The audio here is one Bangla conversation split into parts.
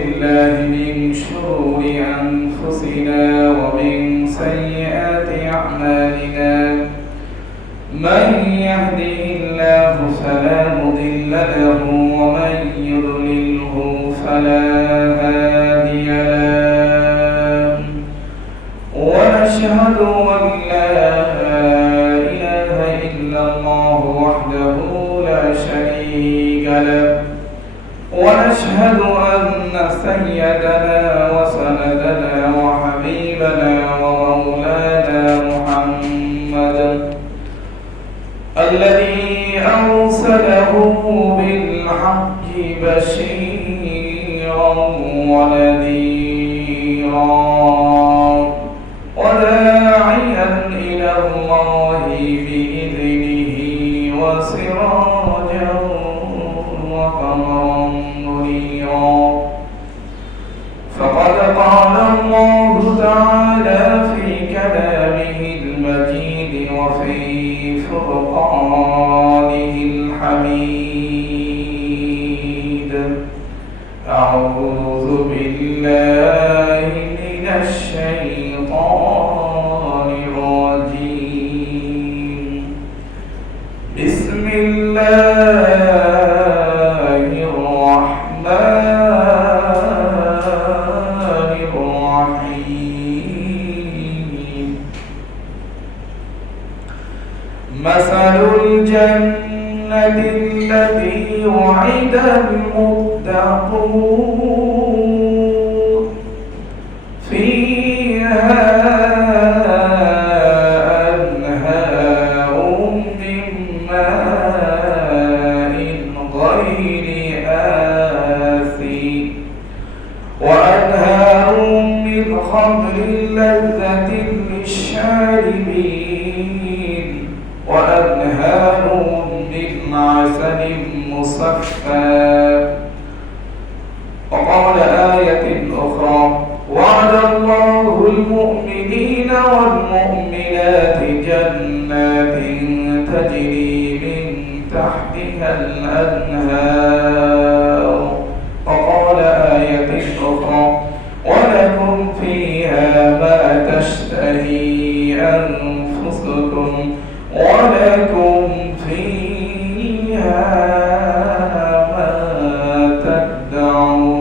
بالله من شرور أنفسنا ومن سيئات أعمالنا من يهده الله فلا مضل له ومن يضلله فلا هادي له ونشهد أن لا إله إلا الله وحده لا شريك له ونشهد أن سيدنا وسندنا وحبيبنا ومولانا محمدا الذي أرسله بالحق بشيرا ونذيرا وداعيا إلى الله بإذنه وسراجا وقمرا منيرا فقد قال الله تعالى في كلامه المجيد وفي فرقانه الحميد أعوذ بالله من الشيطان الرجيم بسم الله الرحمن الرحيم مثل الجنة التي وعد المتقون فيها أنهار من ماء غير آسن وأنهار من خمر لذة للشاربين وأنهار من عسل مصفى وقال آية أخرى وعد الله المؤمنين والمؤمنات جنات تجري من تحتها الأنهار وقال آية أخرى ولكم فيها ما تشتهي أنفسكم ولكم فيها ما تدعون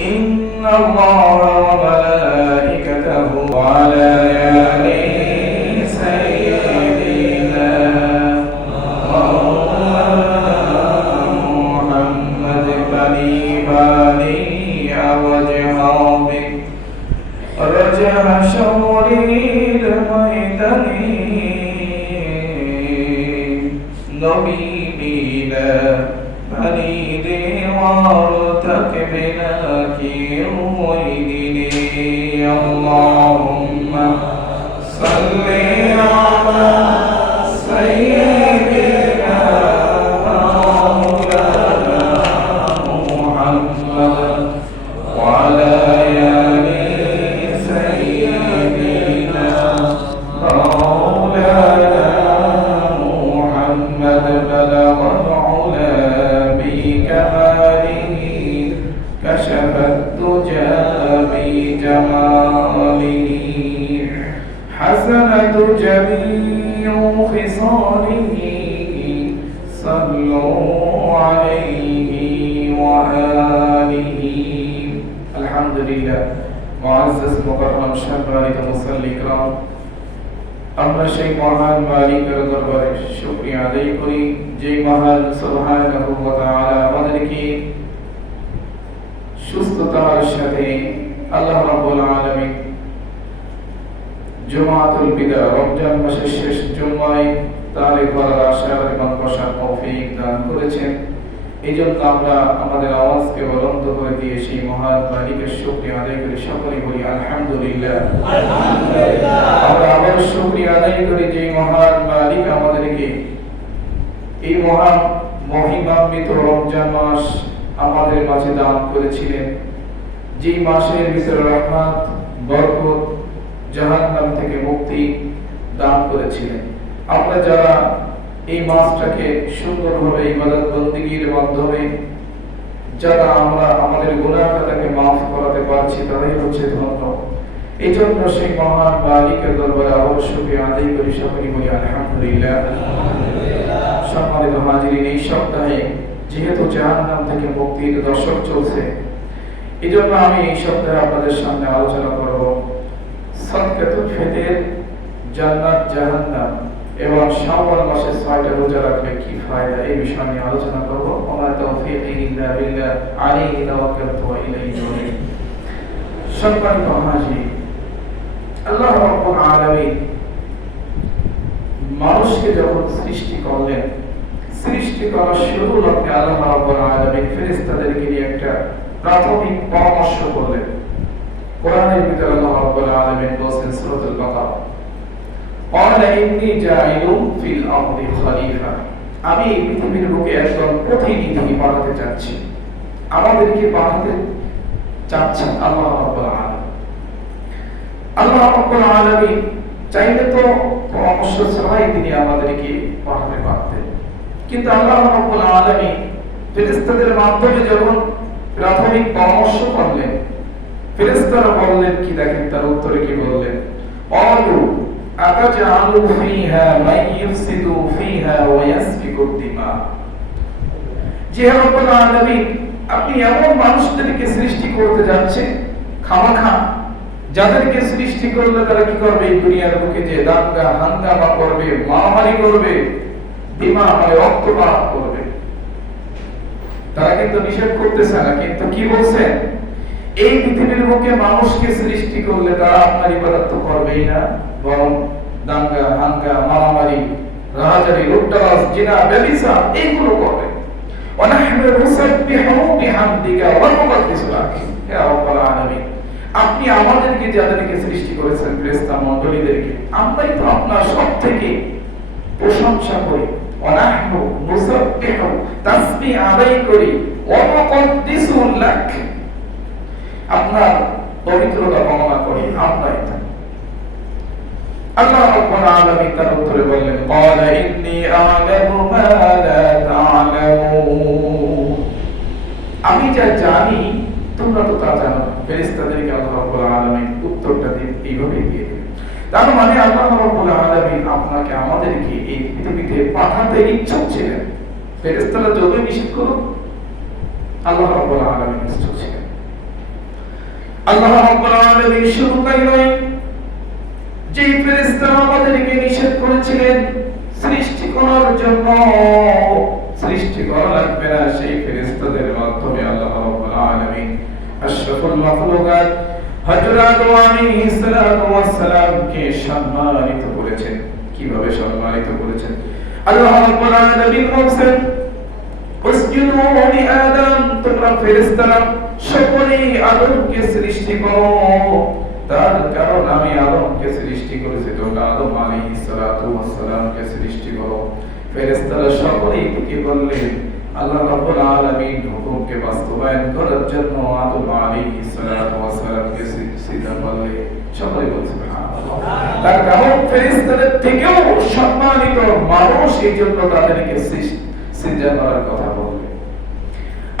إن الله وملائكته على يمين سيدنا محمد بني وجها بك رجع شوري نبينا بني وارتكبنا كي ويدني اللهم صل على سيدنا مولانا محمد وعلى آل سيدنا مولانا محمد بلغ العلا بكماله كشف الدجى بجماله حسنة جميع خصاله صلوا عليه وآله الحمد لله معزز مكرم সম্মানিত মুসল্লি کرام আমরা সেই মহান মালিকের দরবারে শুকরিয়া আদায় করি যে মহান সুবহানাহু ওয়া তাআলা আমাদেরকে সুস্থতার সাথে আল্লাহ রাব্বুল আলামিন জুমাতুল বিদা রমজান মাসের শেষ জুমায় তার ঘরের আশার এবং বসার তৌফিক দান করেছেন। এইজন্য আমরা আমাদের আওয়াজকে বুলন্দ করে দিয়ে সেই মহান মালিকের শুকরিয়া আদায় করি, সকলে বলি আলহামদুলিল্লাহ। আমরা আবার শুকরিয়া আদায় করি যে মহান মালিক আমাদেরকে এই মহান মহিমান্বিত রমজান মাস আমাদের মাঝে দান করেছিলেন, যে মাসের ভিতরে রহমত বরকত জাহান্নাম থেকে মুক্তি দান করেছিলেন। আমরা যারা এই মাসটাকে সুন্দরভাবে ইবাদত বন্দেগীর মাধ্যমে যারা আমরা আমাদের গুনাহ খাতাকে maaf করাতে পারছি তারাই হচ্ছে ধন্য। এই জন্য সেই মহান মালিকের দরবারে আবার শুকরিয়া আদায় করি, সকলে বলি আলহামদুলিল্লাহ। সম্মানিত হাজিরিন, এই সপ্তাহে যেহেতু জাহান্নাম থেকে মুক্তির দশক চলছে, এই জন্য আমি এই সপ্তাহে আপনাদের সামনে আলোচনা করব সাদকাতুল ফিতর, জান্নাত জাহান্নাম এবং শাওয়াল মাসে 6টা রোজা রাখলে কি ফায়দা, এই বিষয় নিয়ে আলোচনা করব। ওয়া তাওফীকি ইল্লা বিল্লাহ, আলাইহি তাওয়াক্কালতু ওয়া ইলাইহি উনীব। সম্মানিত হাজিরিন, আল্লাহ রাব্বুল আলামিন মানুষকে যখন সৃষ্টি করলেন, সৃষ্টি করার শুরু লগ্নে আল্লাহ রাব্বুল আলামিন ফেরেশতাদেরকে নিয়ে একটা প্রাথমিক পরামর্শ করলেন। কোরআনের ভিতরে আল্লাহ রাব্বুল আলামিন বলেন সূরাতুল বাকারা, ক্বালা ইন্নী জাইলুন ফিল আরদি খলিফা, আমি পৃথিবীর বুকে একজন প্রতিনিধি পাঠাতে যাচ্ছি। আমাদেরকে পাঠাতে চাচ্ছেন আল্লাহ রাব্বুল আলামিন। আল্লাহ রাব্বুল আলামিন চাইলে তো পরামর্শ ছাড়াই তিনি আমাদেরকে পাঠাতে পারতেন, কিন্তু আল্লাহ রাব্বুল আলামিন ফেরেশতাদের মাধ্যমে যখন প্রাথমিক পরামর্শ করলেন, ফেরেশতারা বললেন কি, দেখেন তার উত্তরে কি বললেন, ক্বালু আতাজআলু ফীহা মান ইফসিদু ফীহা ওয়া ইয়াসফিকু দিমা, যে রব্বুল আলামিন আপনি এমন মানুষদেরকে সৃষ্টি করতে যাচ্ছেন খামাখা, যাদেরকে সৃষ্টি করলে তারা কি করবে, এই দুনিয়ার বুকে যে দাঙ্গা হাঙ্গামা করবে, মারামারি করবে, দিমা মানে রক্তপাত করবে। তারা কিন্তু নিষেধ করতেছে না, কিন্তু কি বলছেন, এই পৃথিবীর বুকে মানুষকে সৃষ্টি করলে তারা আপনার ইবাদত তো করবেই না, বরং দাঙ্গা হাঙ্গামা মারামারি রাহাজারি লুটতরাজ জিনা ব্যভিচার এইগুলো করবে। ওয়ানাহনু নুসাব্বিহু বিহামদিকা ওয়া নুকদ্দিসু লাক, হে রাব্বুল আলামিন আপনি আমাদেরকে যাদেরকে সৃষ্টি করেছেন ফেরেশতা মণ্ডলীদেরকে, আমরাই তো আপনার সবথেকে প্রশংসা করি। ওয়ানাহনু নুসাব্বিহু তাসবিহ আদায় করি, ওয়া নুকদ্দিসু লাক আপনার পবিত্রতা বর্ণনা করি আমরাই তো। আল্লাহ রাব্বুল আলামিন তার উত্তরে বললেন, ক্বালা ইন্নী আ'লামু মা লা তা'লামুন, আমি যা জানি তোমরা তো তা জানো না। ফেরেশতাদেরকে আল্লাহ রাব্বুল আলামিন উত্তরটা এইভাবে দিয়ে দিলেন। তার মানে আল্লাহ রাব্বুল আলামিন আপনাকে আমাদেরকে এই পৃথিবীতে পাঠাতে ইচ্ছুক ছিলেন। ফেরেশতারা যতই নিষেধ করুক, আল্লাহ রাব্বুল আলামিন ইচ্ছুক ছিলেন। আল্লাহ রাব্বুল আলামিন শুধু তাই নয়, যে ফেরেশতারা আমাদেরকে নিষেধ করেছিলেন সৃষ্টি করার জন্য, সৃষ্টি করা লাগবে না, সেই ফেরেশতাদের মাধ্যমে আল্লাহ রাব্বুল আলামিন আশরাফুল মাখলুকাত হযরত আদম আলাইহিস সালাতু ওয়াস সালামকে সম্মানিত করেছেন। কিভাবে সম্মানিত করেছেন? আল্লাহ রাব্বুল আলামিন বলেন, উসজুদু লি আদম, তোমরা ফেরেশতারা সকলেই আদমকে সৃষ্টি করো, তার কারণ আমি আদমকে সৃষ্টি করেছি, তোমরা আদম আলাইহিস সালাতু ওয়াস সালামকে সৃষ্টি করো। ফেরেশতারা সকলেই কি বললেন, আল্লাহ রাব্বুল আলামিন হুকুমকে বাস্তবায়ন করার জন্য আদম আলাইহিস সালাতু ওয়াস সালামকে সিজদা করলেন। সকলে বলছে সুবহানাল্লাহ। তার কারণ ফেরেশতাদের থেকেও সম্মানিত মানুষ, এই জন্য তাদেরকে সিজদা করার কথা বললেন।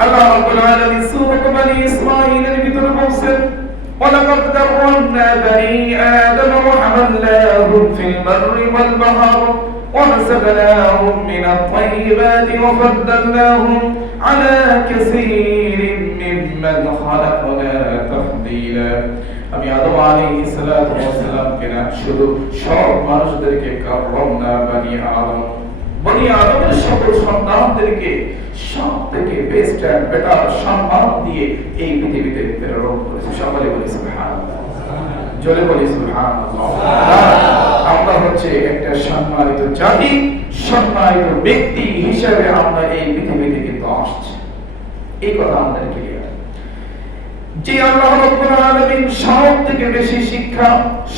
আল্লাহ রাব্বুল আলামিন সূরা বনী ইসরাঈলের ভিতরে বলেন, وَلَقَدْ كَرَّمْنَا بَنِي آدَمَ وَحَمَلْنَاهُمْ فِي الْبَرِّ وَالْبَحْرِ وَرَزَقْنَاهُم مِّنَ الطَّيِّبَاتِ وَفَضَّلْنَاهُمْ عَلَى كَثِيرٍ مِّمَّنْ خَلَقْنَا تَفْضِيلًا। আমি আদম আলাইহিস সালাতু ওয়াস সালামকে না, শুধু সব মানুষদেরকে কাররামনা বনি আদম, বনি আদমের সকল সন্তানদেরকে সবথেকে বেস্ট এন্ড বেটার সম্মান দিয়ে এই পৃথিবীতে প্রেরণ করেছে। সকলে বলি সুবহানাল্লাহ, জোরে বলি সুবহানাল্লাহ। আমরা হচ্ছে একটা সম্মানিত জাতি, সম্মানিত ব্যক্তি হিসেবে আমরা এই পৃথিবীতে কিন্তু আসছি, এই কথা আমাদের ক্লিয়ার। যে আল্লাহ রাব্বুল আলামিন সব থেকে বেশি শিক্ষা,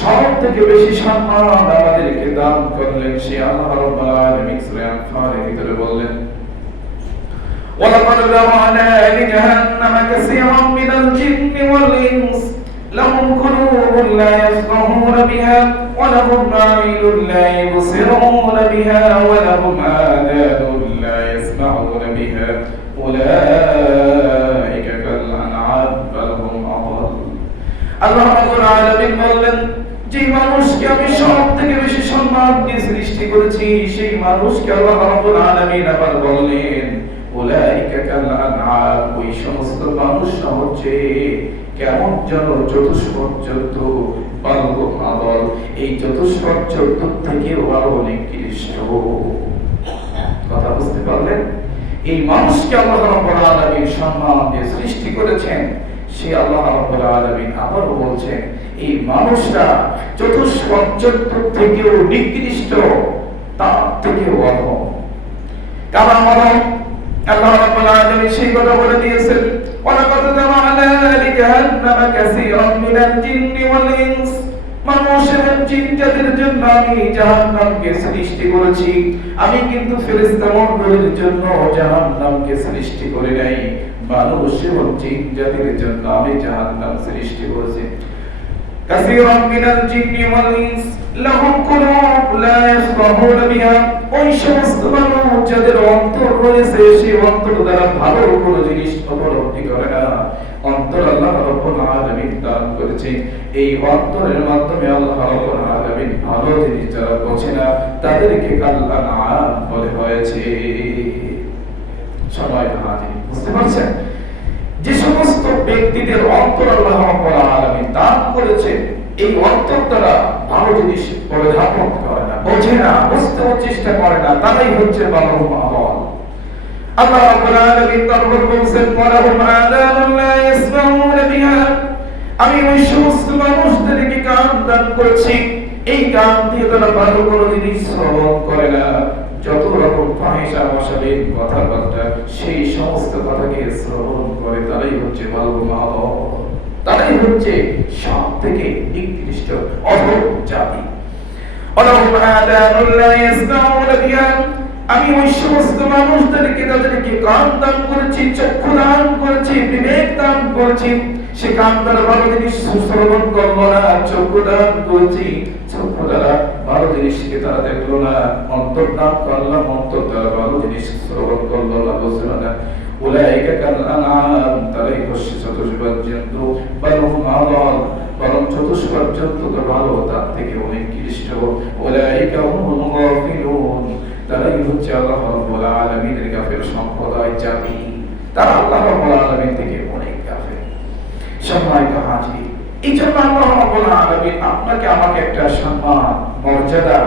সব থেকে বেশি সম্মান আমাদেরকে দান করলেন, সেই আল্লাহ রাব্বুল আলামিন সূরা আনফালের ভিতরে বললেন, ওয়ালাকাদ যারানা লিজাহান্নামা কাসীরাম মিনাল জিন্নি ওয়াল ইনস লাহুম কুলুবুন লা ইয়াফকাহুনা বিহা ওয়া লাহুম আ'য়ুনুন লা ইবসিরুনা বিহা ওয়া লাহুম আযানুন লা ইয়াসমাউনা বিহা উলাইকা আল্লাহ রাব্বুল আলামিন বললেন, যে মানুষকে আমি সবথেকে বেশি সম্মান দিয়ে সৃষ্টি করেছি সেই মানুষকে আল্লাহ রাব্বুল আলামিন আবার বললেন, উলাইকা কাল আনআম, ওই সমস্ত মানুষ হচ্ছে কেমন যেন চতুষ্পদ জন্তু, বালক মাদল, এই চতুষ্পদ জন্তুর থেকেও আরো নিকৃষ্ট। কথা বুঝতে পারলেন? এই মানুষকে আল্লাহ রাব্বুল আলামিন সম্মান দিয়ে সৃষ্টি করেছেন, সে আল্লাহ রাব্বুল আলামিন আবারও বলছেন এই মানুষটা চতুষ্পদ জন্তুর থেকেও নিকৃষ্ট, তার থেকেও অধম। কারণ আল্লাহ রাব্বুল আলামিন সেই কথা বলে দিয়েছেন, ওয়ালাকাদ জামা'না লিজাহান্নামা কাসীরাম মিনাল জিন্নি ওয়াল ইনস, মানুষ এবং জিন জাতির জন্য আমি জাহান্নামকে সৃষ্টি করেছি। আমি কিন্তু ফেরেশতা মণ্ডলীর জন্য জাহান্নামকে সৃষ্টি করি নাই, মানুষ এবং জিন জাতির জন্য আমি জাহান্নাম সৃষ্টি করেছি। কাসীরাম মিনাল জিন্নি ওয়াল ইনস লাহুম কুলুব লা ইয়াফকাহুনা বিহা, ওই সমস্ত মানুষ যাদের অন্তর রয়েছে সেই অন্তর দ্বারা ভালো কোনো জিনিস উপলব্ধি করে না। অন্তর আল্লাহ রাব্বুল আলামিন দান করেছে, এই অন্তরের মাধ্যমে আল্লাহ রাব্বুল আলামিন ভালো জিনিস যারা বোঝে না তাদেরকে কাল আনআম বলে হয়েছে। সবাই হাজির, বুঝতে পারছেন? যে সমস্ত ব্যক্তিদের অন্তর আল্লাহ রাব্বুল আলামিন দান করেছে, এই অন্তর দ্বারা ভালো জিনিস পরিধাপন করে না, বোঝে না, বুঝতেও চেষ্টা করে না, তারাই হচ্ছে বালক মাদল। আল্লাহ রাব্বুল আলামিন তারপর বলেন, ওয়ালাহুম আযানুন লা ইয়াসমাউনা বিহা, আমি ওই সমস্ত মানুষদেরকে কান দান করেছি, এই কান দিয়ে তারা ভালো কোনো জিনিস শ্রবণ করে না, যত রকম ফাহিশা অশ্লীল কথাবার্তা সেই সমস্ত কথাকে শ্রবণ করে, তারাই হচ্ছে বালক মাদল, তারাই হচ্ছে সব থেকে নিকৃষ্ট অধম জাতি। ওয়ালাহুম আযানুন লা ইয়াসমাউনা বিহা, আমি ওই সমস্ত মানুষদেরকে তাদেরকে কান দান করেছি, চক্ষু দান করেছি, বিবেক দান করেছি, সে কান দ্বারা ভালো জিনিস শ্রবণ করলো না, চক্ষু দান করেছি, চক্ষু দ্বারা ভালো জিনিসকে তারা দেখলো না, অন্তর দান করলাম, অন্তর দ্বারা ভালো জিনিস শ্রবণ করলো না, বুঝলো না। উলাইকা কাল আনআম, তারাই হচ্ছে চতুষ্পদ জন্তু, বালক মাদল, বরং চতুষ্পদ জন্তু তো ভালো, তার থেকে অনেক নিকৃষ্ট। উলাইকা হুমুল গাফিলুন, তারাই হচ্ছে আল্লাহ রাব্বুল আলামিনের গাফিল সম্প্রদায় জাতি, তারা আল্লাহ রাব্বুল আলামিন থেকে অনেক গাফিল। সম্মানিত হাজির, এই জন্য আল্লাহ রাব্বুল আলামিন আপনাকে আমাকে একটা সম্মান মর্যাদা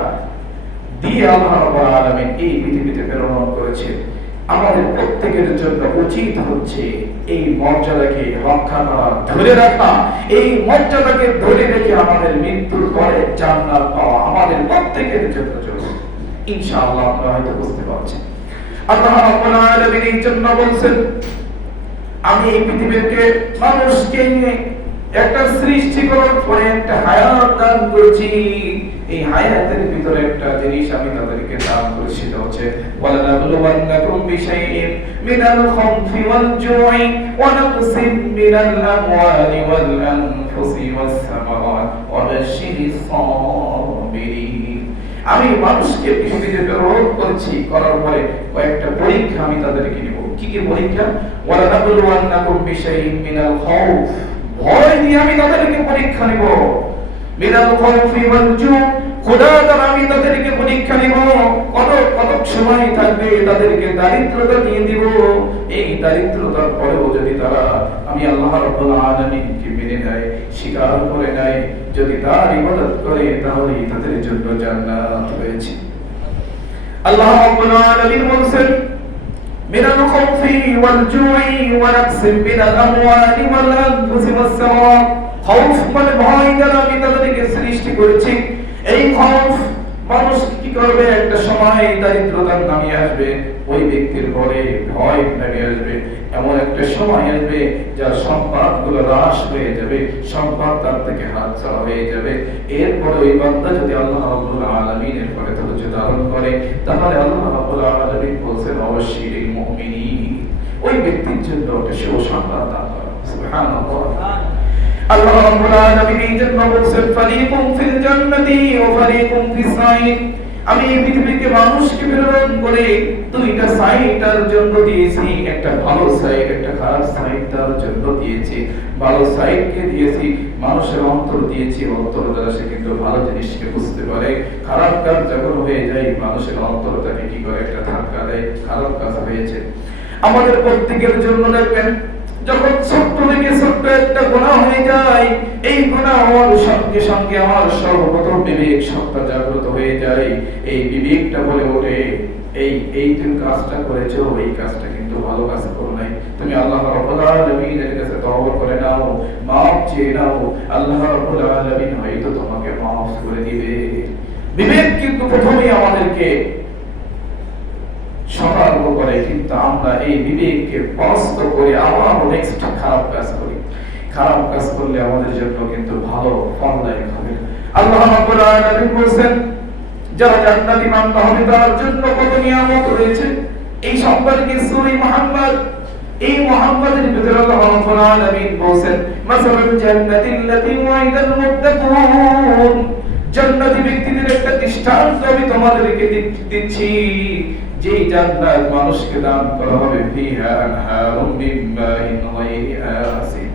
দিয়ে আল্লাহ রাব্বুল আলামিন এই পৃথিবীতে প্রেরণ করেছেন। আমাদের প্রত্যেকের জন্য উচিত হচ্ছে এই মর্যাদাকে রক্ষা করা, ধরে রাখা, এই মর্যাদাকে ধরে রেখে আমাদের মৃত্যুর পরে জান্নাত পাওয়া আমাদের প্রত্যেকের জন্য জরুরি। ইনশাআল্লাহ আপনারা হয়তো বুঝতে পারছেন। আল্লাহ রাব্বুল আলামিন এই জন্য বলেন, আমি এই পৃথিবীকে মানুষকে একটা সৃষ্টি করার পরে একটা হায়াত দান করেছি, এই হায়াতের ভিতরে একটা জিনিস আমি তাদেরকে দান করেছি, সেটা হচ্ছে ওয়ালানাবলুওয়ান্নাকুম বিশাইইন মিনাল খাউফি ওয়াল জুই ওয়া নাকসিম মিনাল আমওয়ালি ওয়াল আনফুসি ওয়াস সামারাত ওয়া বাশশিরিস সাবিরিন। আমি মানুষকে পৃথিবীতে প্রেরণ করেছি, করার পরে কয়েকটা পরীক্ষা আমি তাদেরকে নিব। কি কি পরীক্ষা? ওয়ালানাবলুওয়ান্নাকুম বিশাইইন মিনাল খাউফ, ভয় দিয়ে আমি তাদেরকে পরীক্ষা নিব, মিনাল খাউফি ওয়াল জু, খোদা দ্বারা আমি তাদেরকে পরীক্ষা নিব, কত সময় থাকবে তাদেরকে দারিদ্রতা দিয়ে দিব, এই দারিদ্রতার পরেও যদি তারা আমি আল্লাহ রাব্বুল আলামিনকে মেনে নেয়, স্বীকার করে নেয়, যদি তার ইবাদত করে, তাহলে তাদের জন্য জান্নাত রয়েছে। আল্লাহ রাব্বুল আলামিন বলেন, মিনাল খাউফি ওয়াল জুই ওয়া নাকসিম মিনাল আমওয়ালি ওয়াল আনফুসি ওয়াস সামারাত, খাউফ মানে ভয় দ্বারা আমি তাদেরকে সৃষ্টি করেছি। এই খাউফ মানুষ কি করবে, একটা সময় দারিদ্রতা নামিয়ে আসবে, ওই ব্যক্তির ঘরে ভয় নেমে আসবে, এমন একটা সময় আসবে যার সম্পদগুলো হ্রাস হয়ে যাবে, সম্পদ তার থেকে হাতছাড়া হয়ে যাবে। এরপরে ওই বান্দা যদি আল্লাহ রাব্বুল আলামিনের পরে ধৈর্য ধারণ করে, তাহলে আল্লাহ রাব্বুল আলামিন বলেন অবশ্যই মুমিনিন, ওই ব্যক্তির জন্য একটা সুসংবাদ দান করা। সুবহানাল্লাহ। আল্লাহ রাব্বুল আলামিন এই জন্য বলেন ফারিকুম ফিল জান্নাতি ওয়া ফারিকুম ফিস সাইর, আমি এই পৃথিবীকে মানুষকে প্রেরণ করে দুইটা সাইড তার জন্য দিয়েছি, একটা ভালো সাইড একটা খারাপ সাইড তার জন্য দিয়েছি। ভালো সাইডকে দিয়েছি, মানুষের অন্তর দিয়েছি, অন্তর দ্বারা সে কিন্তু ভালো জিনিসকে বুঝতে পারে। খারাপ কাজ যখন হয়ে যায় মানুষের অন্তর তাকে কি করে একটা ধাক্কা দেয়, খারাপ কাজ হয়েছে। আমাদের প্রত্যেকের জন্য দেখবেন যখন ছোট্ট থেকে ছোট্ট একটা গুনাহ হয়ে যায়, এই গুনাহ হওয়ার সঙ্গে সঙ্গে আমার সর্বপ্রথম বিবেক সত্তা জাগ্রত হয়ে যায়। এই বিবেকটা বলে ওঠে, এই তুমি কাজটা করেছো, এই কাজটা কিন্তু ভালো কাজ করো নাই। তুমি আল্লাহ রাব্বুল আলামিনের কাছে তওবা করে নাও, মাফ চেয়ে নাও, আল্লাহ রাব্বুল আলামিন হয়তো তোমাকে মাফ করে দিবে। বিবেক কিন্তু প্রথমেই আমাদেরকে সতর্ক করে, কিন্তু আমরা এই বিবেককে পরাস্ত করে আবার নেক্সট খারাপ কাজ করি। খারাপ কাজ করলে আমাদের জন্য কিন্তু ভালো ফলদায়ক হবে। আল্লাহ রাব্বুল আলামিন বলেন যারা জান্নাতি বান্দা হবে তার জন্য কত নিয়ামত রয়েছে। এই সম্পর্কে সূরা মুহাম্মদ, এই মুহাম্মাদের ভিতরে আল্লাহ রাব্বুল আলামিন বলেন মাসালুল জান্নাতিল্লাতী ওয়াইদাল মুত্তাকুন, জান্নাতি ব্যক্তিদের একটা দৃষ্টান্ত আমি তোমাদেরকে দিচ্ছি। যে জান্নাত মানুষকে দান করা হবে ফিহা আনহারুম মিন মাইন গায়রি আসিন।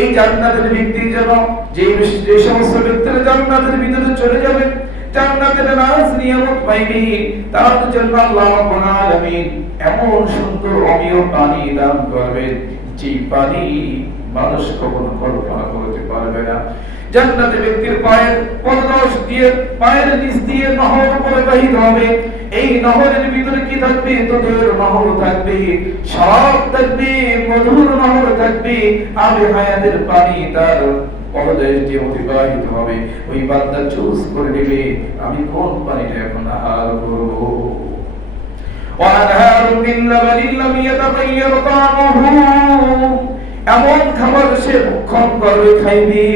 এই জান্নাতের ব্যক্তি যেন যে সমস্ত ব্যক্তিরা জান্নাতের ভিতরে চলে যাবে, জান্নাতের নাজ নিয়ামত পাইবে, তার জন্য আল্লাহ রাব্বুল আলামিন এমন সুন্দর অমীয় পানি দান করবেন যে পানি মানুষ কখনো কল্পনা করতে পারবে না। জান্নাতে ব্যক্তির পায়ের পদদশ দিয়ে, পায়ের নিচ দিয়ে নহর প্রবাহিত হবে। এই নহরের ভিতরে কি থাকবে? দুধের নহর থাকবে, শরাব থাকবে, মধুর নহর থাকবে, আবে হায়াতের পানি তার পদদেশ দিয়ে অতিবাহিত হবে। ওই বান্দা চুজ করে নেবে আমি কোন পানিটা এখন আহার করব। وأنهار من لبن لم يتغير طعمه, এমন খাবার সে ভক্ষণ করবে, খাইবে,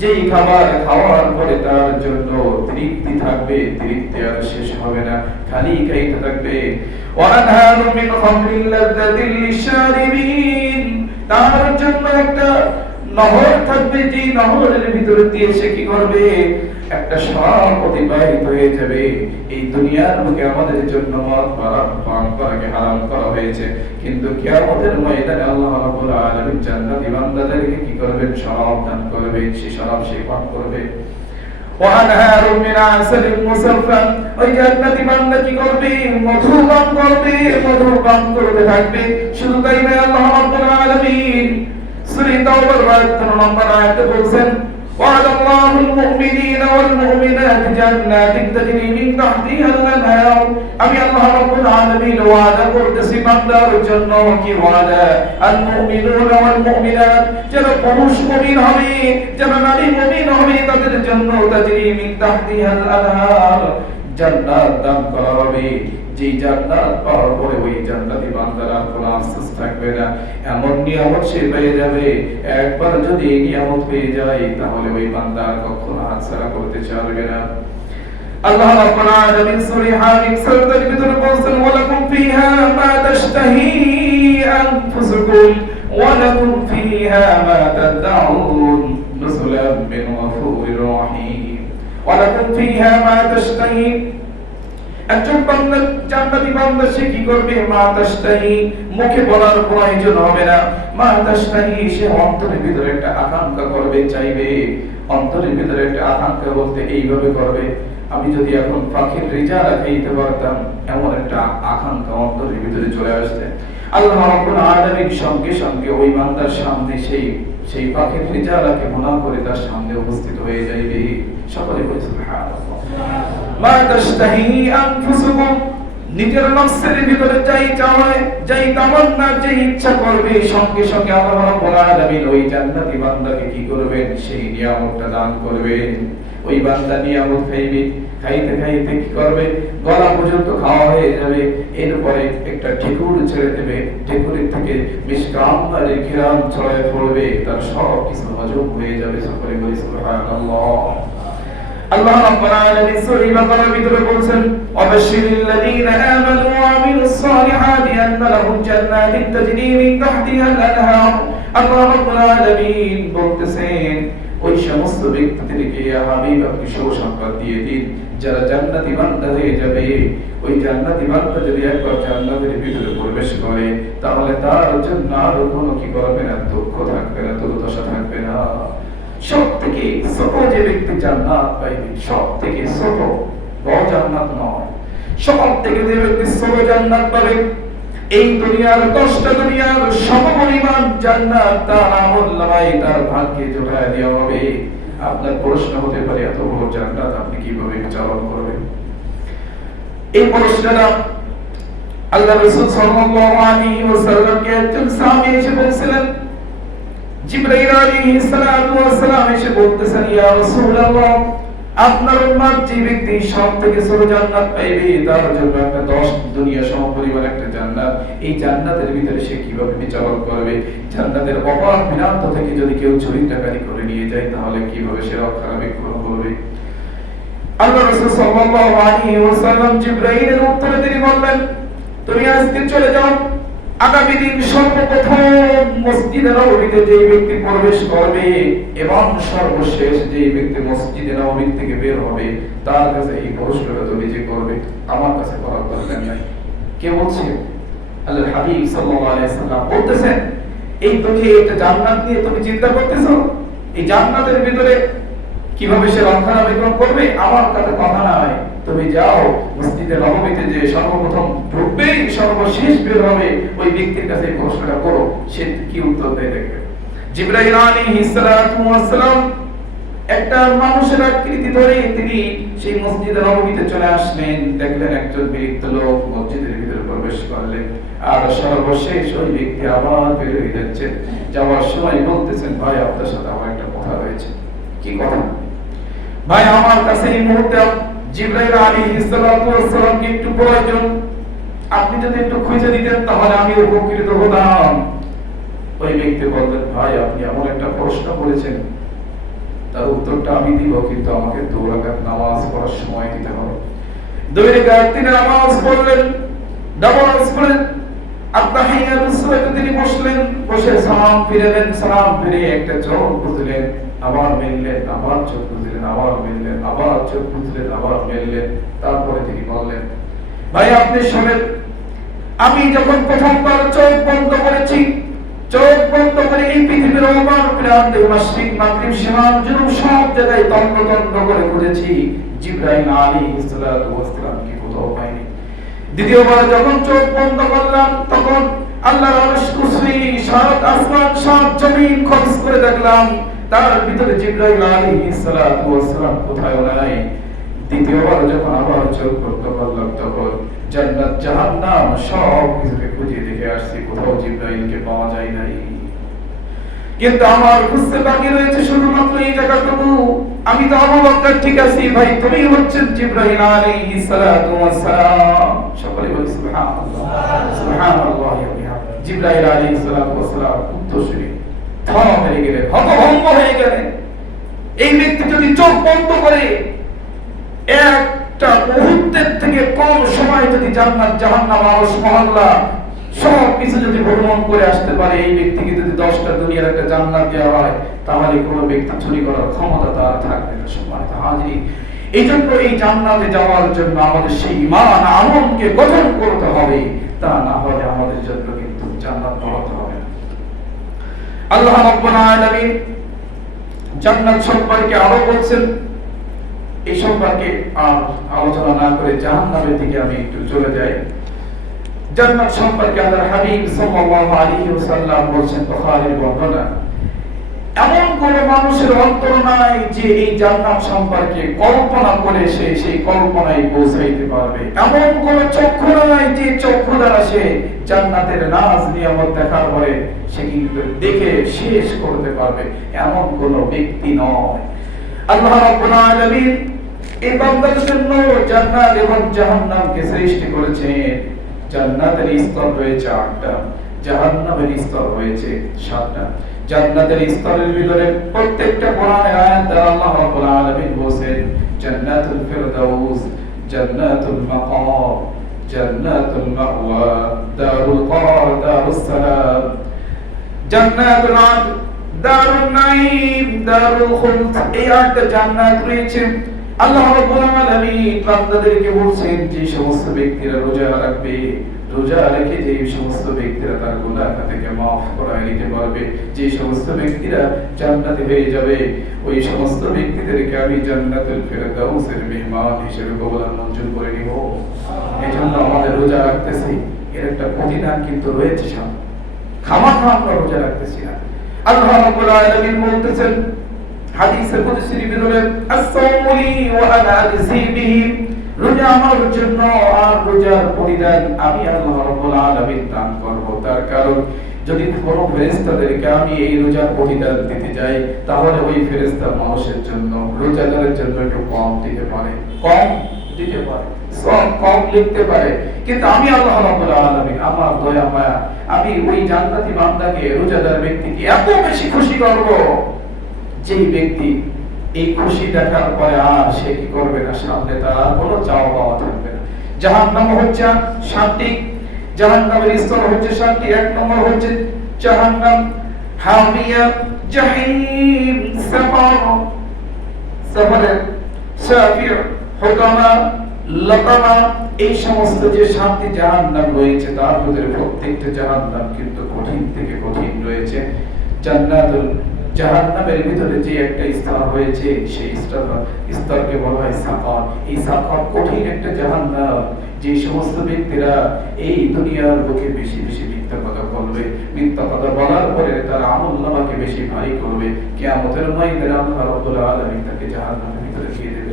যেই খাবার খাওয়ার পরে তার জন্য তৃপ্তি থাকবে, তৃপ্তি আর শেষ হবে না, খালি খাইতে থাকবে। وأنهار من خمر لذة للشاربين, তার জন্য একটা নহর থাকবে, যে নহরের ভিতর দিয়ে সে কি করবে? একটা শরাব অতিবাহিত হয়ে যাবে। এই দুনিয়ার বুকে আমাদের জন্য মদ পান করাকে হারাম করা হয়েছে, কিন্তু কিয়ামতের ময়দানে আল্লাহ রাব্বুল আলামিন জান্নাতি বান্দাদেরকে কি করবেন? শরাব দান করবেন, সেই শরাব সে পান করবে। وأنهار من عسل مصفى, ওই জান্নাতি বান্দা কি করবে? মধু পান করবে, মধু পান করতে থাকবে। শুধু তাই নয়, আল্লাহ রাব্বুল আলামিন সূরা তাওবার 52 নম্বর আয়াতে বলেন وعد الله المؤمنين والمؤمنات جنات تجري من تحتها الأنهار, আমি আল্লাহ রাব্বুল আলামিন ওয়াদা করতেছি বান্দার জন্য কি ওয়াদা? আল মুমিনুন ওয়াল মুমিনাত, যারা পুরুষ মুমিন হবে, যারা নারী মুমিন হবে, তাদের জন্য তাজরি মিন তাহতিহা আল আনহার, জান্নাত দান করা হবে। যে জান্নাত পাওয়ার পরে ওই জান্নাতি বান্দারা কোনো আফসোস থাকবে না, এমন নিয়ামত সে পেয়ে যাবে। একবার যদি এই নিয়ামত পেয়ে যায় তাহলে ওই বান্দা কখনো হাতছাড়া করতে চাইবে না। আল্লাহ রাব্বুল আলামিন সূরা হামিদ সূরার ভিতরে বলেন ওয়ালাকুম ফিহা মা তাশতাহি আনফুসুকুম ওয়ালাকুম ফিহা মা তাদউন নুজুলাম মিন গফুরির রহিম। ওয়ালাকুম ফিহা মা তাশতাহি, একজন বান্দা জান্নাতি বান্দা সে কি করবে? মা তাশতাহি, মুখে বলার প্রয়োজন হবে না। মা তাশতাহি, সে অন্তরের ভিতরে একটা আকাঙ্ক্ষা করবে, চাইবে। অন্তরের ভিতরে একটা আকাঙ্ক্ষা বলতে এইভাবে করবে, আমি যদি এখন পাখির রেজালা খাইতে পারতাম, এমন একটা আকাঙ্ক্ষা অন্তরের ভিতরে চলে আসছে। আল্লাহ রাব্বুল আলামিন সঙ্গে সঙ্গে ওই বান্দার সামনে সেই পাখির রেজালাকে মনে করে তার সামনে উপস্থিত হয়ে যাইবে। সকলে বলে সুবহানাল্লাহ। মা তাশতাহি আনফুসুকুম, নিজের নফসের ভিতরে যাই চায়, যাই তামান্না, যাই ইচ্ছা করবে, সঙ্গে সঙ্গে আল্লাহ রাব্বুল আলামিন ওই জান্নাতি বান্দাকে কি করবেন? সেই নিয়ামতটা দান করবেন। ওই বান্দা নিয়ামত খাইবে, খাইতে খাইতে কি করবে? গলা পর্যন্ত খাওয়া হয়ে যাবে। এরপরে একটা ঠেকুর ছেড়ে দেবে, ঠেকুরের থেকে মিশকাম্বারে ঘিরান ছড়ায় পড়বে, তার সব কিছু হজম হয়ে যাবে। সকলে বলি সুবহানাল্লাহ। আল্লাহ রাব্বুল আলামিন সূরা বাকারার ভিতরে বলেন ওয়াবাশশিরিল লাযীনা আমানু ওয়া আমিলুস সালিহাতি আন্না লাহুম জান্নাতিন তাজরি মিন তাহতিহা আল আনহার। আল্লাহ রাব্বুল আলামিন বলতেছেন ওই সমস্ত ব্যক্তিদেরকে ইয়া হাবিব আপনি সুসংবাদ দিয়ে দিন যারা জান্নাতি বান্দা হয়ে যাবে। ওই জান্নাতি বান্দা যদি একবার জান্নাতের ভিতরে প্রবেশ করে তাহলে তার জন্য আর কোনো কি করবে না, দুঃখ থাকবে না, দুর্দশা থাকবে না। সব থেকে ছোট যে ব্যক্তি জান্নাত পাইবে, সব থেকে ছোট, বড় জান্নাত নয়, সব থেকে যে ব্যক্তি ছোট জান্নাত পাবে, এই দুনিয়ার 10টা দুনিয়ার সমপরিমাণ জান্নাত তার আমলনামায় তার ভাগ্যে জোড়ায় দেওয়া হবে। আপনার প্রশ্ন হতে পারে এত বড় জান্নাত আপনি কিভাবে চালন করবেন? এই প্রশ্নটা আল্লাহ রাসূল সাল্লাল্লাহু আলাইহি ওয়াসাল্লামকে একজন সাহাবী এসে বলছিলেন, জিবরাইল আলাইহিস সালাতু ওয়াস সালাম এসে বলতেছেন, ইয়া রাসূলুল্লাহ, আপনার উম্মত যে ব্যক্তি সব থেকে ছোট জান্নাত পাইবে তার জন্য একটা 10 দুনিয়া সমপরিমাণ একটা জান্নাত। এই জান্নাতের ভিতরে সে কিভাবে বিচরণ করবে? জান্নাতের অপার প্রান্ত থেকে যদি কেউ চুরি ডাকাতি করে নিয়ে যায় তাহলে কিভাবে সে রক্ষণাবেক্ষণ করবে? আল্লাহ রাসূল সাল্লাল্লাহু আলাইহি ওয়াসাল্লাম জিবরাইলের উত্তরে তিনি বললেন, তুমি আজকে চলে যাও, আগামী দিন সর্বপ্রথম মসজিদে নববীতে যে ব্যক্তি প্রবেশ করবে এবং সর্বশেষ যে ব্যক্তি মসজিদে নববী থেকে বের হবে তার কাছে এই প্রশ্নটা তুমি যে করবে, আমার কাছে করার দরকার নাই। কে বলছে? আল্লাহর হাবিব সাল্লাল্লাহু আলাইহি সাল্লাম বলতেছেন, এই তুমি একটা জান্নাত নিয়ে তুমি চিন্তা করতেছো, এই জান্নাতের ভিতরে কিভাবে সে রক্ষণাবেক্ষণ করবে, আমার কাছে কথা নাই। তুমি যাও মসজিদে নববীতে যে সর্বপ্রথম ঢুকবে সর্বশেষ বের হবে ওই ব্যক্তির কাছে প্রশ্নটা করো, সে কি উত্তর দেয় দেখবে। জিবরাইল আলাইহিস সালাতু ওয়াস সালাম একটা মানুষের আকৃতি ধরে তিনি সেই মসজিদে নববীতে চলে আসলেন, দেখলেন একজন বৃদ্ধ লোক মসজিদের ভিতরে প্রবেশ করলেন, আর সর্বশেষ ওই ব্যক্তি আবার বের হয়ে যাচ্ছেন। যাওয়ার সময় বলতেছেন, ভাই আপনার সাথে আমার একটা কথা রয়েছে। কি কথা? ভাই আমার কাছে এই মুহূর্তে জিবরাইল আলাইহিস সালাতু ওয়াস সালামকে একটু প্রয়োজন, আপনি যদি একটু খুঁজে দিতেন তাহলে আমি উপকৃত হতাম। ওই ব্যক্তি বললেন, ভাই আপনি এমন একটা প্রশ্ন করেছেন, তার উত্তরটা আমি দিব, কিন্তু আমাকে 2 রাকাত নামাজ পড়ার সময় দিতে হবে। 2 রাকাত তিনি নামাজ পড়লেন, নামাজ পড়ে আত্তাহিয়াতুস সালাতে তিনি বসলেন, বসে সালাম ফিরালেন, সালাম ফিরে একটা চোখ বুঝলেন, আবার মেললেন, আবার চোখ বুঝলেন, আবার মেললেন, আবার চোখ বুঝলেন, আবার মেললেন। তারপরে তিনি বললেন, ভাই আপনি শুনেন, আমি যখন প্রথমবার চোখ বন্ধ করেছি, চোখ বন্ধ করে এই পৃথিবীর অপার প্রান্তে মাশরিক মাগরিব শিমাল জুনুব সব জায়গায় তন্দ্র করে ঘুরেছি, জিবরাইল আলাইহিস সালাতু ওয়াস সালামকে কোথাও পাইনি। দ্বিতীয়বার যখন চোখ বন্ধ করলাম তখন আল্লাহর আরশ, কুরসি, 7 আসমান 7 জমিন খরচ করে দেখলাম, তার ভিতরে জিবরাইল আলাইহিস সালাতু ওয়াস সালাম কোথাও নাই। দ্বিতীয়বার যখন আবার চোখ বন্ধ করলাম তখন জান্নাত জাহান্নাম সব কিছুকে খুঁজে দেখে আসছি, কোথাও জিবরাইলকে পাওয়া যায় নাই। কিন্তু আমার খুঁজতে বাকি রয়েছে শুধুমাত্র এই জায়গাটুকু। আমি তো আবু বকর ঠিক আছি, ভাই তুমি হচ্ছেন জিবরাইল আলাইহিস সালাতু ওয়াস সালাম। সকলে বলি সুবহানাল্লাহ, সুবহানাল্লাহ ওয়া বিহামদিহি। জিবরাইল আলাইহিস সালাতু ওয়াস সালাম উত্তরসূরি থম হয়ে গেলেন, হতভম্ব হয়ে গেলেন। এই ব্যক্তি যদি চোখ বন্ধ করে একটা মুহূর্তের থেকে কম সময় যদি জান্নাত জাহান্নাম আরশ মহল্লা সব কিছু যদি ভ্রমণ করে আসতে পারে, এই ব্যক্তিকে যদি 10টা দুনিয়ার একটা জান্নাত দেওয়া হয় তাহলে কোনো ব্যক্তি চুরি করার ক্ষমতা তার থাকবে না। সম্মানিত হাজির, এই জন্য এই জান্নাতে যাওয়ার জন্য আমাদের সেই ঈমান আমলকে গঠন করতে হবে, তা না হলে আমাদের জন্য কিন্তু জান্নাত পাওয়া হবে না। আল্লাহ রাব্বুল আলামিন জান্নাত সম্পর্কে আরো বলছেন। এই সম্পর্কে আর আলোচনা না করে জাহান্নামের দিকে আমি একটু চলে যাই। জান্নাত সম্পর্কে আল্লাহর হাবিব সাল্লাল্লাহু আলাইহি ওয়াসাল্লাম বলেছেন, বুখারীর বর্ণনা, এমন কোন মানুষের অন্তর নাই যে এই জান্নাত সম্পর্কে কল্পনা করে সে সেই কল্পনায় পৌঁছাইতে পারবে। এমন কোন চক্ষু নাই যে চক্ষু দ্বারা সে জান্নাতের নাজ নিয়ামত দেখার পরে সে কিন্তু দেখে শেষ করতে পারবে, এমন কোন ব্যক্তি নয়। আল্লাহ রাব্বুল আলামিন এই বান্দাদের জন্য জান্নাত এবং জাহান্নামকে সৃষ্টি করেছেন। জান্নাতের স্তর রয়েছে 8টা, জাহান্নামের স্তর রয়েছে 7টা। জান্নাতের স্তরের ভিতরে প্রত্যেকটা কোরআনের আয়াতে আল্লাহ রাব্বুল আলামিন বলেন, জান্নাতুল ফিরদাউস, জান্নাতুল মাকাম, জান্নাতুল মাওয়া, দারুল করার, দারুস সালাম, জান্নাতুল আদন, দারুন নাঈম, দারুল খুলদ, এই 8টা জান্নাত রয়েছে। আল্লাহ রাব্বুল আলামিন বান্দাদেরকে বলছেন যে সমস্ত ব্যক্তিরা রোজা রাখবে, রোজা রেখে যে সমস্ত ব্যক্তিরা তার গুনাহ থেকে মাফ করায় নিতে পারবে, যে সমস্ত ব্যক্তিরা জান্নাতে হয়ে যাবে, ওই সমস্ত ব্যক্তিদেরকে আমি জান্নাতুল ফেরদাউসের মেহমান হিসেবে কবুল মঞ্জুর করে নিব। এজন্য আমাদের রোজা রাখতেছি, এর একটা প্রতিদান কিন্তু রয়েছে সামনে। খামাখা আমরা রোজা রাখতেছি না। আল্লাহ রাব্বুল আলামিন বলতেছেন হাদিসে কুদসির ভিতরে, আস-সাওমু লি ওয়া আনা আজজি বিহি, রোজা আমার জন্য আর রোজার প্রতিদান আমি আল্লাহ রাব্বুল আলামিন দান করব। তার কারণ যদি কোনো ফেরেশতাদেরকে আমি এই রোজার প্রতিদান দিতে যাই, তাহলে ওই ফেরেশতা মানুষের জন্য, রোজাদারের জন্য একটু কম দিতে পারে, কম দিতে পারে, সব কম লিখতে পারে। কিন্তু আমি আল্লাহ রাব্বুল আলামিন আমার দয়া মায়া, আমি ওই জান্নাতি বান্দাকে, রোজাদার ব্যক্তিকে এত বেশি খুশি করব, যেই ব্যক্তি এই খুশি দেখার পরে আর সে কি করবে না, সামনে তার কোনো চাওয়া পাওয়া থাকবে না। জাহান্নাম হচ্ছে 7টি, জাহান্নামের স্তর হচ্ছে 7টি। 1 নম্বর হচ্ছে জাহান্নাম হামিয়া, জাহিম, সাফার, সাফারের সাফির, হুতামা, লাতামা, এই সমস্ত যে 7টি জাহান্নাম রয়েছে, তার ভিতরে প্রত্যেকটা জাহান্নাম কিন্তু কঠিন থেকে কঠিন রয়েছে। জান্নাতুল জাহান্নামের ভিতরে যে একটা স্তর হয়েছে, সেই স্তরকে বলা হয় সাকার। এই সাকার কঠিন একটা জাহান্নাম। যে সমস্ত ব্যক্তিরা এই দুনিয়ার বুকে বেশি বেশি মিথ্যা কথা বলবে, মিথ্যা কথা বলার পরে তার আমলনামাকে বেশি ভারী করবে, কিয়ামতের ময়দানে আল্লাহ রাব্বুল আলামিন তাকে জাহান্নামের ভিতরে দিয়ে দেবে।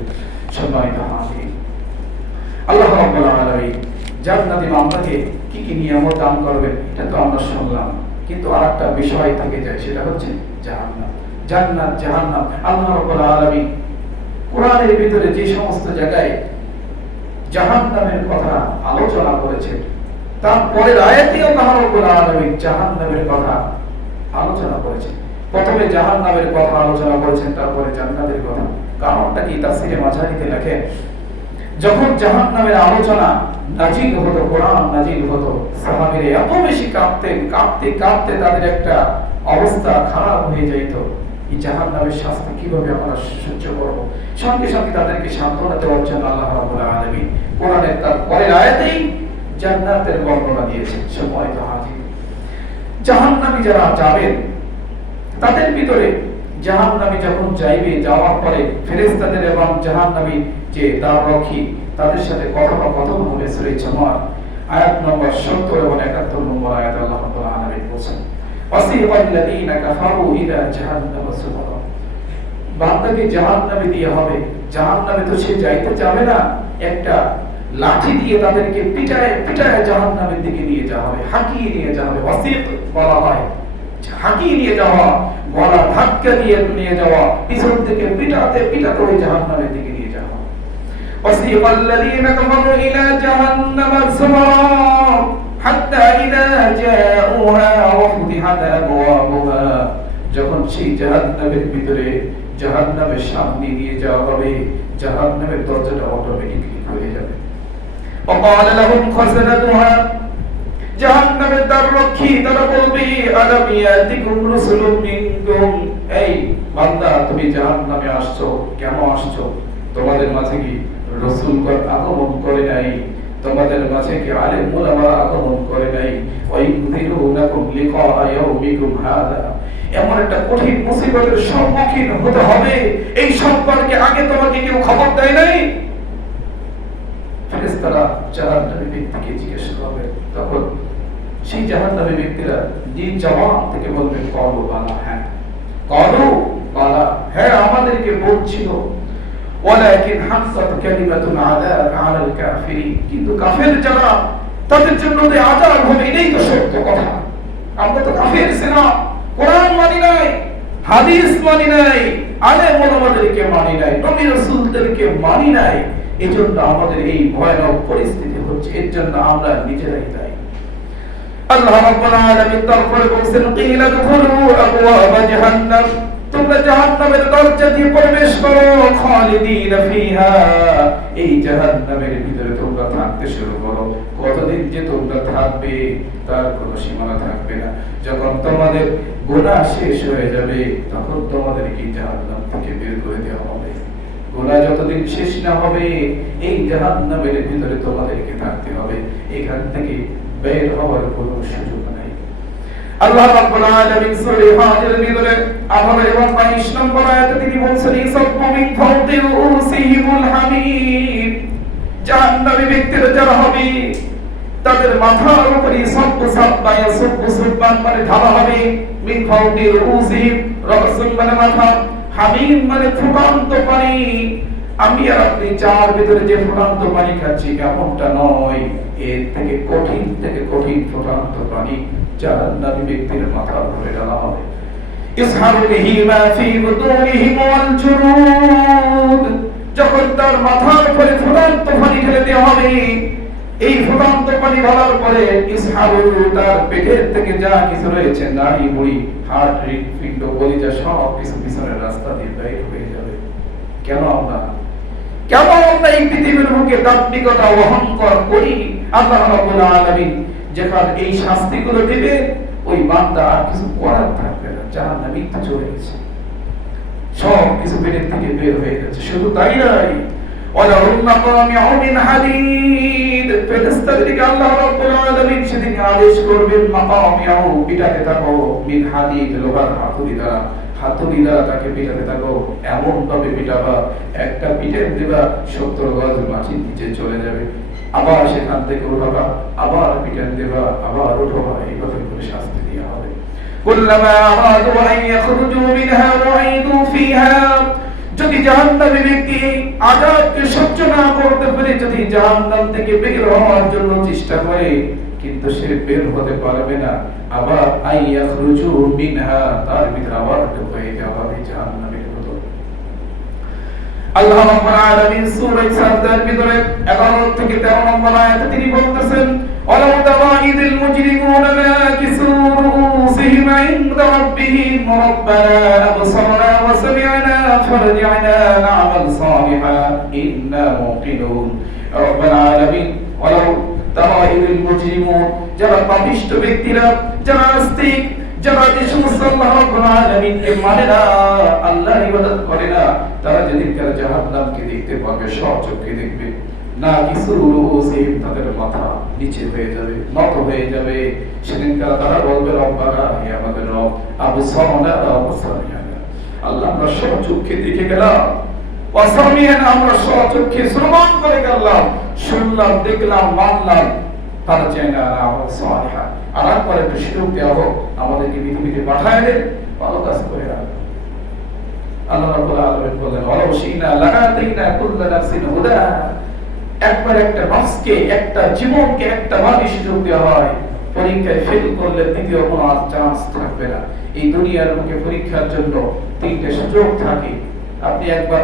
সম্মানিত হাজির, আল্লাহ রাব্বুল আলামিন জান্নাতি বান্দাকে কি কি নিয়ামত দান করবেন এটা তো আমরা শুনলাম, কিন্তু আরেকটা বিষয় থেকে যায়, সেটা হচ্ছে জাহান্নাম। জান্নাত, জাহান্নাম, আল্লাহ রাব্বুল আলামিন কোরআনের ভিতরে যে সমস্ত জায়গায় জাহান্নামের কথা আলোচনা করেছেন, তারপরের আয়াতে আল্লাহ রাব্বুল আলামিন জাহান্নামের কথা আলোচনা করেছেন। প্রথমে জাহান্নামের কথা আলোচনা করেছেন, তারপরে জান্নাতের কথা। কারণটা কি? তাফসীরে মাঝারিতে লেখেন, যখন জাহান্নামের আলোচনা নাজিল হতো, কোরআন নাজিল হতো, সাহাবীরা এত বেশি কাঁপতেন, কাঁপতে কাঁপতে তাদের একটা অবস্থা খারাপ হয়ে যাইত। এই জাহান্নামের শাস্তি কিভাবে আমরা সহ্য করব? সঙ্গে সঙ্গে তাদেরকে সান্ত্বনা দেওয়ার জন্য আল্লাহ রাব্বুল আলামিন কোরআনের তার পরের আয়াতেই জান্নাতের বর্ণনা দিয়েছেন। সম্মানিত হাজির, জাহান্নামী যারা যাবেন, তাদের ভিতরে জাহান্নামী যখন যাইবে, যাওয়ার পরে ফেরেশতাদের এবং জাহান্নামী যে তার রক্ষী, তাদের সাথে কথোপকথন হবে। সূরা জুমার আয়াত নম্বর 70 এবং 71 নম্বর আয়াতে আল্লাহ রাব্বুল আলামিন বলেন, ওয়াসিকাল্লাযীনা কাফারু ইলা জাহান্নাম সুফরা, বান্দাকে জাহান্নামে দিয়ে হবে। জাহান্নামে তো সে যাইতে চাবে না, একটা লাঠি দিয়ে তাদেরকে পিটায় পিটায় জাহান্নামের দিকে নিয়ে যাওয়া হবে, হাঁকিয়ে নিয়ে যাওয়া হবে। ওয়াসিক বলা হয় হাঁকিয়ে নিয়ে যাওয়া, গলা ধাক্কা দিয়ে নিয়ে যাওয়া, পিছন থেকে পিটাতে পিটাতে ওই জাহান্নামের দিকে নিয়ে যাওয়া। ওয়াসিকাল্লাযীনা কাফারু ইলা জাহান্নাম সুফরা হাত্তা ইযা জাউহা ওয়া ফুতিহাত আবওয়াবুহা, যখন সেই জাহান্নামের ভিতরে, জাহান্নামের সামনে নিয়ে যাওয়া হবে, জাহান্নামের দরজাটা অটোমেটিক্যালি খুলে যাবে। وقال لهم خزنتها, জাহান্নামের দ্বাররক্ষী তারা বলবে, আলাম ইয়াতিকুম রাসূলুম মিনকুম, এই বান্দা তুমি জাহান্নামে আসছো, কেন আসছো? তোমাদের মাঝে কি রাসূল আগমন করে নাই? তোমাদের মাঝে কি আলেম উলামা আগমন করে নাই? ওয়াইযিরুনাকুম লিকা ইয়াউমিকুম হাযা, এমন একটা কঠিন মুসিবতের সম্মুখীন হতে হবে, এই সম্পর্কে আগে তোমাকে কেউ খবর দেয় নাই? ফেরেশতারা জাহান্নামী ব্যক্তিকে জিজ্ঞেস করবে, তখন সেই জাহান্নামী ব্যক্তিরা দিন জবাব থেকে বলবে, কলু বালা, হ্যাঁ, কলু বালা, হ্যাঁ আমাদেরকে বলছিল। ওয়ালাকিন হাসাত কালিমাতুল আযাব আলাল কাফিরিন, কিন্তু কাফের যারা, তাদের জন্য যে আযাব হবে, এটাই তো সত্য কথা। আমরা তো কাফের ছিলাম, কোরআন মানি নাই, হাদিস মানি নাই, আলেম ওলামাদেরকে মানি নাই, নবী রাসূলদেরকে মানি নাই, এজন্য আমাদের এই ভয়ানক পরিস্থিতি হচ্ছে। এর জন্য আমরা নিজেরাই দায়ী। আল্লাহ রাব্বুল আলামিন তারপরে বলেন, কিলা দুখুলু আবওয়াব জাহান্নাম, তোমরা তোমরা জাহান্নামের দরজা দিয়ে প্রবেশ করো খালিদিনা ফিহা, এই জাহান্নামের ভিতরে তোমরা থাকতে শুরু করো। কতদিন যে তোমরা থাকবে তার কোনো সীমানা থাকবে না। যখন তোমাদের গুনাহ শেষ হয়ে যাবে তখন তোমাদেরকে জাহান্নাম থেকে বের করে দেওয়া হবে। গুনাহ যতদিন শেষ না হবে এই জাহান্নামের ভিতরে তোমাদেরকে থাকতে হবে, এখান থেকে বের হওয়ার কোনো সুযোগ নাই। আল্লাহ রাব্বুল আলামিন সূরা হাজের ভিতরে 18 এবং 22 নম্বর আয়াতে তিনি বলছেন ইসাব্বু মিন ফাওকি রুসিহিমুল হামিম, জাহান্নামী ব্যক্তিরা যারা হবে তাদের মাথার উপরে সব্বু সাব্বা ইয়াসুব্বু সুববান মানে ঢালা হবে। মিন ফাওকি রুসিহিম, রাসুল মানে মাথা, হামিম মানে ফুটন্ত পানি। আমি আর আপনি চার ভিতরে যে ফুটন্ত পানি খাচ্ছি এমনটা নয়, এর থেকে কঠিন ফুটন্ত পানি জাহান্নামী ব্যক্তির মাথার উপরে ঢালা হবে। ইসহারু বিহি মা ফি বুতুনিহিম ওয়াল জুরুদ, যখন তার মাথার উপরে ফুটন্ত পানি ঢেলে দেওয়া হবে, এই ফুটন্ত পানি ঢালার পরে ইসহারু তার পেটের থেকে যা কিছু রয়েছে নাড়ি মুড়ি হার্ট হৃদপিণ্ড কলিজা সব কিছু পিছনের রাস্তা দিয়ে বের হয়ে যাবে। কেন আমরা এই পৃথিবীর বুকে দাম্ভিকতা অহংকার করি? আল্লাহ রাব্বুল আলামিন যখন এই শাস্তিগুলো দিবে ওই বান্দা আর কিছু করার থাকবে না, জাহান্নামে তো চলে গেছে, সব কিছু পেটের থেকে বের হয়ে গেছে। শুধু তাই নয়, ওয়ালাহুম মাকামিউ মিন হাদিদ, ফেরেশতাদেরকে আল্লাহ রাব্বুল আলামিন সেদিন আদেশ করবেন মাকামিউ, পিটাতে থাকো, মিন হাদিদ লোহার হাতুড়ি দ্বারা তাকে পিটাতে থাকো। এমন ভাবে পিটাবা একটা পিটের দিবা 70 গজ মাটির নিচে চলে যাবে, আবার সেখান থেকে উঠাবা, আবার পিটান দেবা, আবার উঠাবা, এইভাবে করে শাস্তি দেওয়া হবে। কুল্লামা আরাদু আন ইয়াখরুজু মিনহা উঈদু ফিহা, যদি জাহান্নামী ব্যক্তি আযাবকে সহ্য না করতে পারে, যদি জাহান্নাম থেকে বের হওয়ার জন্য চেষ্টা করে কিন্তু সে বের হতে পারবে না, আবার আইয়াখরুজু মিনহা, তার ভিতরে আবার ঢুকে যাওয়া হবে জাহান্নামের ভিতর। আল্লাহ রাব্বুল আলামিন সূরা সাজদার ভিতরে 11 থেকে 13 নম্বর আয়াতে তিনি বলতেছেন ওয়ালাউ তারা ইযিল মুজরিমুনা নাকিসু রুসিহিম ইনদা রাব্বিহিম রাব্বানা আবসারনা ওয়া সামি'না ফারজি'না না'মাল সালিহান ইন্না মুকিনুন। রাব্বুল আলামিন ওয়ালাউ তারা ইযিল মুজরিমুন, যারা পাপিষ্ঠ ব্যক্তিরা, যারা নাস্তিক, যারা যে সমস্ত আল্লাহ রাব্বুল আলামিনকে মানে না, আল্লাহর ইবাদত করে না, তারা যেদিনকার জাহান্নামকে দেখতে পাবে স্বচক্ষে দেখবে, না কিছু রুসিহিম, তাদের মাথা নিচে হয়ে যাবে, নত হয়ে যাবে। সেদিনকার তারা বলবে রব্বানা, হে আমাদের রব, আবসারনা ওয়া সামি'না, আল্লাহ আমরা স্বচক্ষে দেখে গেলাম, ওয়া সামি'না আমরা স্বচক্ষে শ্রবণ করে গেলাম, শুনলাম, দেখলাম, মানলাম, তারা চায় না আমল সালিহা। আর একবার একটু সুযোগ দেওয়া হোক, আমাদেরকে পৃথিবীতে পাঠায় দেন, ভালো কাজ করে রাখবেন। আল্লাহ রাব্বুল আলামিন বলেন ওয়ালাউ শি'না লাআতাইনা কুল্লা নাফসিন হুদা, একবার একটা নফসকে, একটা জীবনকে একটা ভাবে সুযোগ দেওয়া হয়, পরীক্ষায় ফেল করলে দ্বিতীয় কোনো আর চান্স থাকবে না। এই দুনিয়ার বুকে পরীক্ষার জন্য 3টে সুযোগ থাকে। আপনি একবার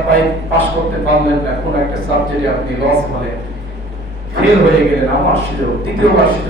পাস করতে পারলেন না, কোন একটা সাবজেক্টে আপনি লস হলেন, ফেল হয়ে গেলেন, আমার সুযোগ, দ্বিতীয়বার সুযোগ